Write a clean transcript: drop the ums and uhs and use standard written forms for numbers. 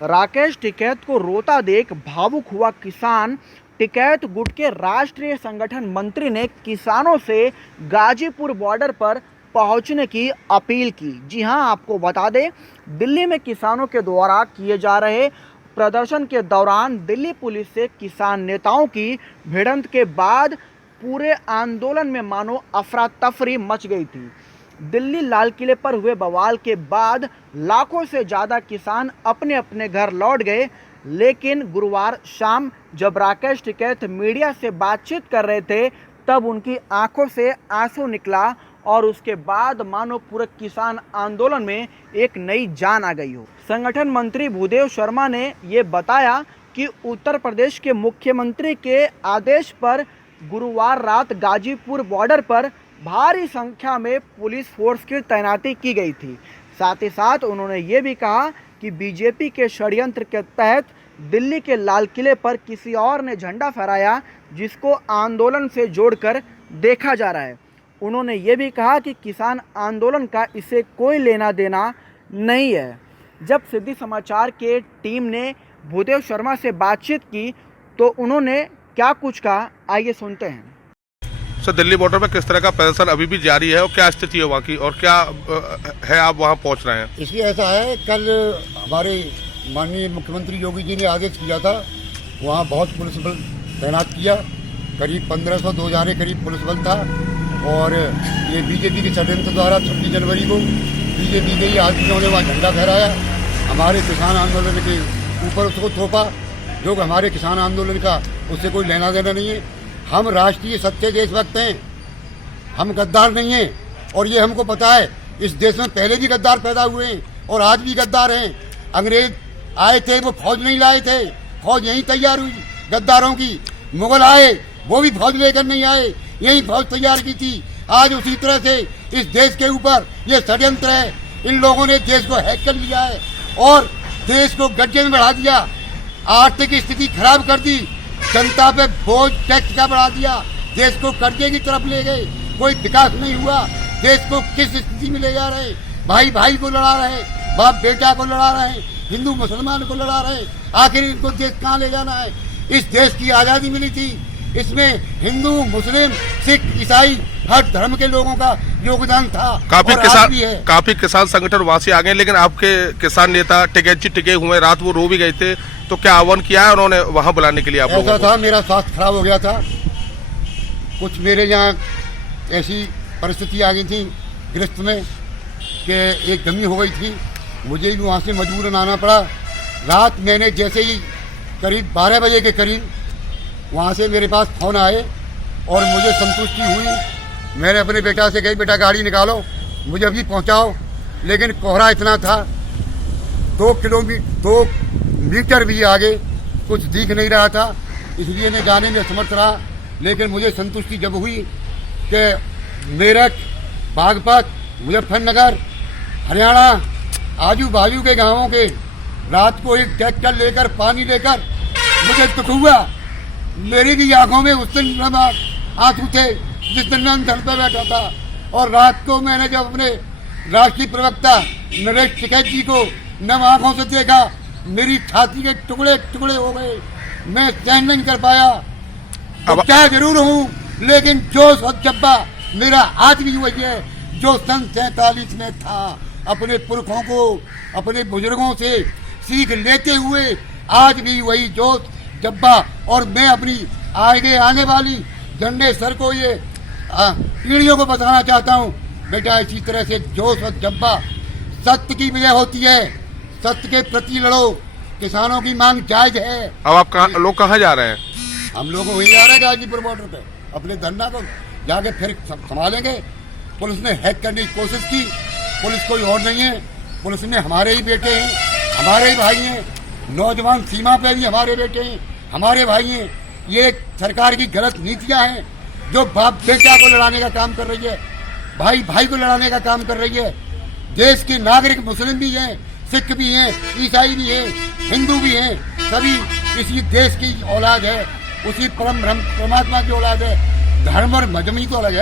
राकेश टिकैत को रोता देख भावुक हुआ किसान। टिकैत गुट के राष्ट्रीय संगठन मंत्री ने किसानों से गाजीपुर बॉर्डर पर पहुंचने की अपील की। जी हां, आपको बता दें, दिल्ली में किसानों के द्वारा किए जा रहे प्रदर्शन के दौरान दिल्ली पुलिस से किसान नेताओं की भिड़ंत के बाद पूरे आंदोलन में मानो अफरा तफरी मच गई थी। दिल्ली लाल किले पर हुए बवाल के बाद लाखों से ज़्यादा किसान अपने अपने घर लौट गए, लेकिन गुरुवार शाम जब राकेश टिकैत मीडिया से बातचीत कर रहे थे तब उनकी आंखों से आंसू निकला और उसके बाद मानो पूरे किसान आंदोलन में एक नई जान आ गई हो। संगठन मंत्री भूदेव शर्मा ने ये बताया कि उत्तर प्रदेश के मुख्यमंत्री के आदेश पर गुरुवार रात गाजीपुर बॉर्डर पर भारी संख्या में पुलिस फोर्स की तैनाती की गई थी। साथ ही साथ उन्होंने ये भी कहा कि बीजेपी के षड्यंत्र के तहत दिल्ली के लाल किले पर किसी और ने झंडा फहराया, जिसको आंदोलन से जोड़कर देखा जा रहा है। उन्होंने ये भी कहा कि किसान आंदोलन का इससे कोई लेना देना नहीं है। जब सिद्धि समाचार के टीम ने भूदेव शर्मा से बातचीत की तो उन्होंने क्या कुछ कहा, आइए सुनते हैं। सर, दिल्ली बॉर्डर में किस तरह का प्रदर्शन अभी भी जारी है और क्या स्थिति है वहाँ की और क्या है आप वहाँ पहुँच रहे हैं? इसलिए ऐसा है, कल हमारे माननीय मुख्यमंत्री योगी जी ने आदेश किया था, वहाँ बहुत पुलिस बल तैनात किया। करीब 1500-2000 करीब पुलिस बल था और ये बीजेपी के षड्यंत्र द्वारा 26 जनवरी को बीजेपी के ही आदमियों ने वहाँ झंडा फहराया, हमारे किसान आंदोलन के ऊपर उसको थोपा। जो हमारे किसान आंदोलन का उससे कोई लेना देना नहीं है। हम राष्ट्रीय सच्चे देशभक्त हैं, हम गद्दार नहीं हैं और ये हमको पता है। इस देश में पहले भी गद्दार पैदा हुए हैं और आज भी गद्दार हैं। अंग्रेज आए थे, वो फौज नहीं लाए थे, फौज यहीं तैयार हुई गद्दारों की। मुगल आए, वो भी फौज लेकर नहीं आए, यही फौज तैयार की थी। आज उसी तरह से इस देश के ऊपर ये षड्यंत्र है। इन लोगों ने देश को हैक कर लिया है और देश को गड्ढे में बढ़ा दिया, आर्थिक स्थिति खराब कर दी, जनता पे बोझ टैक्स का बढ़ा दिया, देश को कर्जे की तरफ ले गए, कोई विकास नहीं हुआ। देश को किस स्थिति में ले जा रहे हैं? भाई भाई को लड़ा रहे, बाप बेटा को लड़ा रहे, हिंदू मुसलमान को लड़ा रहे। आखिर इनको देश कहाँ ले जाना है? इस देश की आज़ादी मिली थी, इसमें हिंदू, मुस्लिम, सिख, ईसाई हर धर्म के लोगों का योगदान था। काफी किसान संगठन वहाँ से आ गए, लेकिन आपके किसान नेता टिकैत जी टिके हुए, रात वो रो भी गए थे, तो क्या आह्वान किया है उन्होंने वहाँ बुलाने के लिए आप लोगों को? ऐसा था, मेरा स्वास्थ्य खराब हो गया था, कुछ मेरे यहाँ ऐसी परिस्थिति आ गई थी गिरफ्त में कि एक कमी हो गई थी, मुझे भी वहाँ से मजबूरन आना पड़ा। रात मैंने जैसे ही करीब 12 बजे के करीब वहाँ से मेरे पास फ़ोन आए और मुझे संतुष्टि हुई। मैंने अपने बेटा से कही, बेटा गाड़ी निकालो, मुझे अभी पहुँचाओ। लेकिन कोहरा इतना था, 2 मीटर भी आगे कुछ दिख नहीं रहा था, इसलिए मैं जाने में समर्थ रहा। लेकिन मुझे संतुष्टि जब हुई कि मेरठ, बागपत, मुजफ्फरनगर, हरियाणा, आजू बाजू के गांवों के रात को एक ट्रैक्टर लेकर पानी लेकर मुझे दुख हुआ। मेरी भी आंखों में उस दिन आंसू थे जिस दिन मैं अंधड़ पर बैठा था। और रात को मैंने जब अपने राष्ट्रीय प्रवक्ता नरेश टिकैत जी को नम आंखों से देखा, मेरी छाती के टुकड़े टुकड़े हो गए, मैं सहन नहीं कर पाया। अब क्या जरूर हूँ, लेकिन जोश और जज्बा मेरा आज भी वही है जो सन 47 में था। अपने पुरखों को, अपने बुजुर्गों से सीख लेते हुए आज भी वही जोश जज्बा। और मैं अपनी आने वाली जनरेशन को ये पीढ़ियों को बताना चाहता हूँ, बेटा इसी तरह से जोश और जज्बा सत्य की विजय होती है, सत्य के प्रति लड़ो, किसानों की मांग जायज है। अब आप लोग कहाँ जा रहे हैं? हम लोग वही जा रहे हैं गाजीपुर बॉर्डर पे, अपने धरना को जाके फिर संभालेंगे। पुलिस ने हैक करने की कोशिश की, पुलिस कोई और नहीं है, पुलिस में हमारे ही बेटे हैं, हमारे ही भाई हैं, नौजवान सीमा पे भी हमारे बेटे हैं, हमारे भाई हैं। ये सरकार की गलत नीतियां हैं जो बाप बेटा को लड़ाने का काम कर रही है, भाई भाई को लड़ाने का काम कर रही है। देश के नागरिक मुस्लिम भी हैं, सिख भी हैं, ईसाई भी हैं, हिंदू भी हैं, सभी इसी देश की औलाद है, उसी परमात्मा की औलाद है। धर्म और मजहब ही तो अलग है।